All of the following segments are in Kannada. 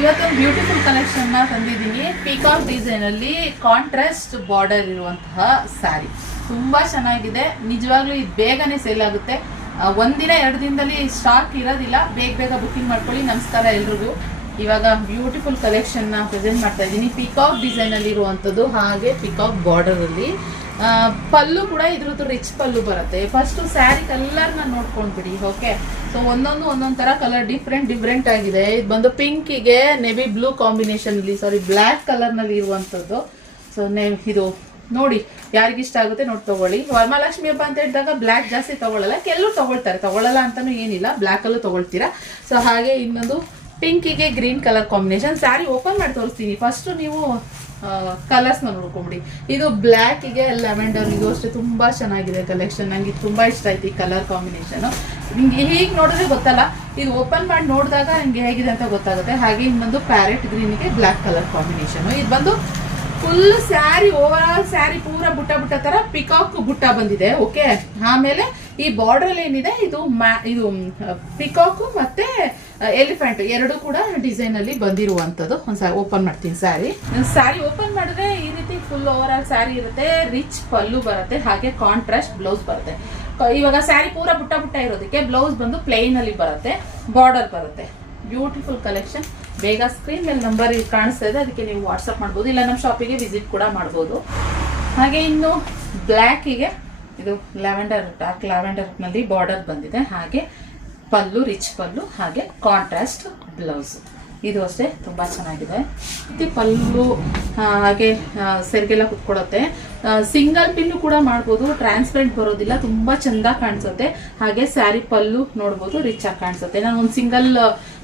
ಇವತ್ತೊಂದು ಬ್ಯೂಟಿಫುಲ್ ಕಲೆಕ್ಷನ್ ನ ತಂದಿದ್ದೀನಿ. ಪೀಕಾಕ್ ಡಿಸೈನ್ ಅಲ್ಲಿ ಕಾಂಟ್ರಾಸ್ಟ್ ಬಾರ್ಡರ್ ಇರುವಂತಹ ಸ್ಯಾರಿ ತುಂಬಾ ಚೆನ್ನಾಗಿದೆ. ನಿಜವಾಗ್ಲೂ ಇದು ಬೇಗನೆ ಸೇಲ್ ಆಗುತ್ತೆ. ಒಂದಿನ 2 ದಿನದಲ್ಲಿ ಸ್ಟಾಕ್ ಇರೋದಿಲ್ಲ. ಬೇಗ ಬುಕಿಂಗ್ ಮಾಡ್ಕೊಳ್ಳಿ. ನಮಸ್ಕಾರ ಎಲ್ರಿಗೂ. ಇವಾಗ ಬ್ಯೂಟಿಫುಲ್ ಕಲೆಕ್ಷನ್ ನ ಪ್ರೆಸೆಂಟ್ ಮಾಡ್ತಾ ಇದ್ದೀನಿ. ಪೀಕಾಕ್ ಡಿಸೈನ್ ಅಲ್ಲಿ ಇರುವಂತದ್ದು, ಹಾಗೆ ಪೀಕಾಕ್ ಬಾರ್ಡರ್ ಅಲ್ಲಿ ಪಲ್ಲು ಕೂಡ ಇದ್ರದ್ದು ರಿಚ್ ಪಲ್ಲು ಬರುತ್ತೆ. ಫಸ್ಟ್ ಸ್ಯಾರಿ ಕಲರ್ ನ ನೋಡ್ಕೊಂಡ್ಬಿಡಿ. ಓಕೆ, ಸೊ ಒಂದೊಂದು ತರ ಕಲರ್ ಡಿಫ್ರೆಂಟ್ ಆಗಿದೆ. ಇದು ಬಂದು ಪಿಂಕಿಗೆ ನೆವಿ ಬ್ಲೂ ಕಾಂಬಿನೇಷನ್ ಅಲ್ಲಿ, ಸಾರಿ ಬ್ಲ್ಯಾಕ್ ಕಲರ್ ನಲ್ಲಿ ಇರುವಂತದ್ದು. ಸೊ ಇದು ನೋಡಿ, ಯಾರಿಗಿಷ್ಟ ಆಗುತ್ತೆ ನೋಡಿ ತಗೊಳ್ಳಿ. ವರಮಹಾಲಕ್ಷ್ಮಿ ಹಬ್ಬ ಅಂತ ಹೇಳಿದಾಗ ಬ್ಲ್ಯಾಕ್ ಜಾಸ್ತಿ ತಗೊಳ್ಳಲ್ಲ, ಕೆಲವರು ತಗೊಳ್ಳಲ್ಲ ಅಂತಾನು ಏನಿಲ್ಲ, ಬ್ಲ್ಯಾಕ್ ಅಲ್ಲೂ ತಗೊಳ್ತೀರಾ. ಸೊ ಹಾಗೆ ಇನ್ನೊಂದು ಪಿಂಕಿಗೆ green colour combination. Sari open ಮಾಡಿ ತೋರಿಸ್ತೀನಿ. ಫಸ್ಟ್ ನೀವು ಕಲರ್ಸ್ ನೋಡ್ಕೊಂಬಿಡಿ. ಇದು ಬ್ಲ್ಯಾಕಿಗೆ ಲ್ಯಾವೆಂಡರ್, ಇದು ಅಷ್ಟೇ ತುಂಬಾ ಚೆನ್ನಾಗಿದೆ ಕಲೆಕ್ಷನ್. ನಂಗೆ ತುಂಬಾ ಇಷ್ಟ ಆಯ್ತು ಈ ಕಲರ್ ಕಾಂಬಿನೇಷನ್. ನಿಮ್ಗೆ ಹೀಗೆ ನೋಡಿದ್ರೆ ಗೊತ್ತಲ್ಲ, ಇದು ಓಪನ್ ಮಾಡಿ ನೋಡಿದಾಗ ನಿಮ್ಗೆ ಹೇಗಿದೆ ಅಂತ ಗೊತ್ತಾಗುತ್ತೆ. ಹಾಗೆ ಇನ್ನೊಂದು ಪ್ಯಾರೆಟ್ ಗ್ರೀನ್ಗೆ ಬ್ಲ್ಯಾಕ್ ಕಲರ್ ಕಾಂಬಿನೇಷನ್. ಇದು ಬಂದು full sari, over all sari ಪೂರ ಬುಟ್ಟ ತರ ಪಿಕಾಕ್ ಬುಟ್ಟ ಬಂದಿದೆ. ಓಕೆ, ಆಮೇಲೆ ಈ ಬಾರ್ಡರ್ ಏನಿದೆ ಇದು ಪಿಕಾಕ್ ಮತ್ತೆ ಎಲಿಫೆಂಟ್ ಎರಡು ಕೂಡ ಡಿಸೈನ್ ಅಲ್ಲಿ ಬಂದಿರುವಂತದ್ದು. ಒಂದ್ಸಾರಿ ಓಪನ್ ಮಾಡ್ತೀನಿ. ಸ್ಯಾರಿ ಓಪನ್ ಮಾಡಿದ್ರೆ ಈ ರೀತಿ ಫುಲ್ ಓವರ್ ಆಲ್ ಸ್ಯಾರಿ ಇರುತ್ತೆ. ರಿಚ್ ಪಲ್ಲು ಬರುತ್ತೆ, ಹಾಗೆ ಕಾಂಟ್ರಾಸ್ಟ್ ಬ್ಲೌಸ್ ಬರುತ್ತೆ. ಇವಾಗ ಸ್ಯಾರಿ ಪೂರ ಬುಟ್ಟ ಇರೋದಕ್ಕೆ ಬ್ಲೌಸ್ ಬಂದು ಪ್ಲೇನ್ ಅಲ್ಲಿ ಬರುತ್ತೆ, ಬಾರ್ಡರ್ ಬರುತ್ತೆ. Beautiful collection. ಬೇಗ ಸ್ಕ್ರೀನ್ ಮೇಲೆ ನಂಬರ್ ಕಾಣಿಸ್ತಾ ಇದೆ, ಅದಕ್ಕೆ ನೀವು ವಾಟ್ಸಪ್ ಮಾಡ್ಬೋದು, ಇಲ್ಲ ನಮ್ಮ ಶಾಪಿಗೆ ವಿಸಿಟ್ ಕೂಡ ಮಾಡ್ಬೋದು. ಹಾಗೆ ಇನ್ನು ಬ್ಲ್ಯಾಕಿಗೆ ಇದು ಡಾರ್ಕ್ ಲ್ಯಾವೆಂಡರ್ ನಲ್ಲಿ ಬಾರ್ಡರ್ ಬಂದಿದೆ. ಹಾಗೆ ಪಲ್ಲು ರಿಚ್ ಪಲ್ಲು, ಹಾಗೆ ಕಾಂಟ್ರಾಸ್ಟ್ ಬ್ಲೌಸ್. ಇದು ಅಷ್ಟೇ ತುಂಬಾ ಚೆನ್ನಾಗಿದೆ. ಪಲ್ಲು ಹಾಗೆ ಸೆರ್ಗೆಲ್ಲ ಕುತ್ಕೊಡುತ್ತೆ. ಸಿಂಗಲ್ ಪಿನ್ ಕೂಡ ಮಾಡ್ಬೋದು, ಟ್ರಾನ್ಸ್ಪರೆಂಟ್ ಬರೋದಿಲ್ಲ, ತುಂಬಾ ಚಂದ ಕಾಣಿಸುತ್ತೆ. ಹಾಗೆ ಸ್ಯಾರಿ ಪಲ್ಲು ನೋಡ್ಬೋದು, ರಿಚ್ ಆಗಿ ಕಾಣಿಸುತ್ತೆ. ನಾನು ಒಂದು ಸಿಂಗಲ್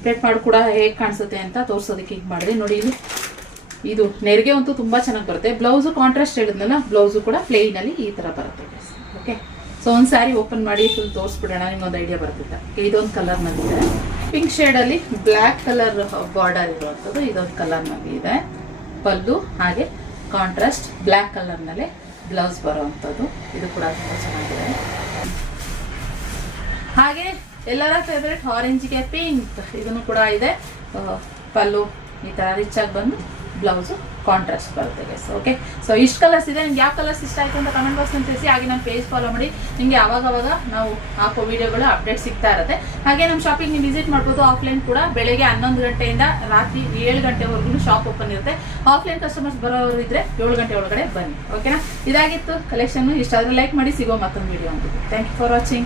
ಪ್ಲೇಟ್ ಮಾಡಿ ಕೂಡ ಹೇಗೆ ಕಾಣಿಸುತ್ತೆ ಅಂತ ತೋರ್ಸೋದಕ್ಕೆ ಹೀಗೆ ಮಾಡಿದೆ. ನೋಡಿ, ಇದು ನೆರಿಗೆ ಅಂತೂ ತುಂಬಾ ಚೆನ್ನಾಗಿ ಬರುತ್ತೆ. ಬ್ಲೌಸು ಕಾಂಟ್ರಾಸ್ಟ್ ಹೇಳಿದ್ನಲ್ಲ, ಬ್ಲೌಸು ಕೂಡ ಪ್ಲೇನ್ ಅಲ್ಲಿ ಈ ತರ ಬರುತ್ತೆ. ಓಕೆ, ಸೊ ಒಂದು ಸ್ಯಾರಿ ಓಪನ್ ಮಾಡಿ ಫುಲ್ ತೋರಿಸ್ಬಿಡೋಣ, ನಿಮ್ಗೊಂದು ಐಡಿಯಾ ಬರ್ತಿಲ್ಲ. ಇದೊಂದು ಕಲರ್ ನಲ್ಲಿದೆ, ಪಿಂಕ್ ಶೇಡ್ ಅಲ್ಲಿ ಬ್ಲ್ಯಾಕ್ ಕಲರ್ ಬಾರ್ಡರ್ ಇರುವಂತದ್ದು. ಇದೊಂದು ಕಲರ್ ನಲ್ಲಿ ಇದೆ ಪಲ್ಲು, ಹಾಗೆ ಕಾಂಟ್ರಾಸ್ಟ್ ಬ್ಲ್ಯಾಕ್ ಕಲರ್ ನಲ್ಲಿ ಬ್ಲೌಸ್ ಬರುವಂತದ್ದು. ಇದು ಕೂಡ ತುಂಬಾ ಚೆನ್ನಾಗಿದೆ. ಹಾಗೆ ಎಲ್ಲರ ಫೇವ್ರೆಟ್ ಆರೆಂಜ್ಗೆ ಪಿಂಕ್, ಇದನ್ನು ಕೂಡ ಇದೆ. ಪಲ್ಲು ಈ ತರ ರಿಚ್ ಆಗಿ ಬಂದು ಬ್ಲೌಸು ಕಾಂಟ್ರಾಸ್ಟ್ ಬರುತ್ತೆ ಗೈಸ್. ಓಕೆ, ಸೊ ಇಷ್ಟು ಕಲರ್ಸ್ ಇದೆ. ನಿಮ್ಗೆ ಯಾವ ಕಲರ್ಸ್ ಇಷ್ಟ ಆಯ್ತು ಅಂತ ಕಮೆಂಟ್ ಬಾಕ್ಸ್ ತಿಳಿಸಿ. ಹಾಗೆ ನಮ್ಮ ಪೇಜ್ ಫಾಲೋ ಮಾಡಿ, ನಿಮಗೆ ಅವಾಗ ನಾವು ಹಾಕೋ ವಿಡಿಯೋಗಳು ಅಪ್ಡೇಟ್ ಸಿಗ್ತಾ ಇರುತ್ತೆ. ಹಾಗೆ ನಮ್ಮ ಶಾಪಿಗೆ ನೀವು ವಿಸಿಟ್ ಮಾಡ್ಬೋದು. ಆಫ್ಲೈನ್ ಕೂಡ ಬೆಳಗ್ಗೆ 11 ಗಂಟೆಯಿಂದ ರಾತ್ರಿ 7 ಗಂಟೆವರೆಗೂ ಶಾಪ್ ಓಪನ್ ಇರುತ್ತೆ. ಆಫ್ಲೈನ್ ಕಸ್ಟಮರ್ಸ್ ಬರೋರು ಇದ್ರೆ 7 ಗಂಟೆ ಒಳಗಡೆ ಬನ್ನಿ. ಓಕೆನಾ, ಇದಾಗಿತ್ತು ಕಲೆಕ್ಷನ್. ಇಷ್ಟ ಆದ್ರೆ ಲೈಕ್ ಮಾಡಿ. ಸಿಗೋ ಮತ್ತೊಂದು ವಿಡಿಯೋ ಅಂತ. Thank you for watching.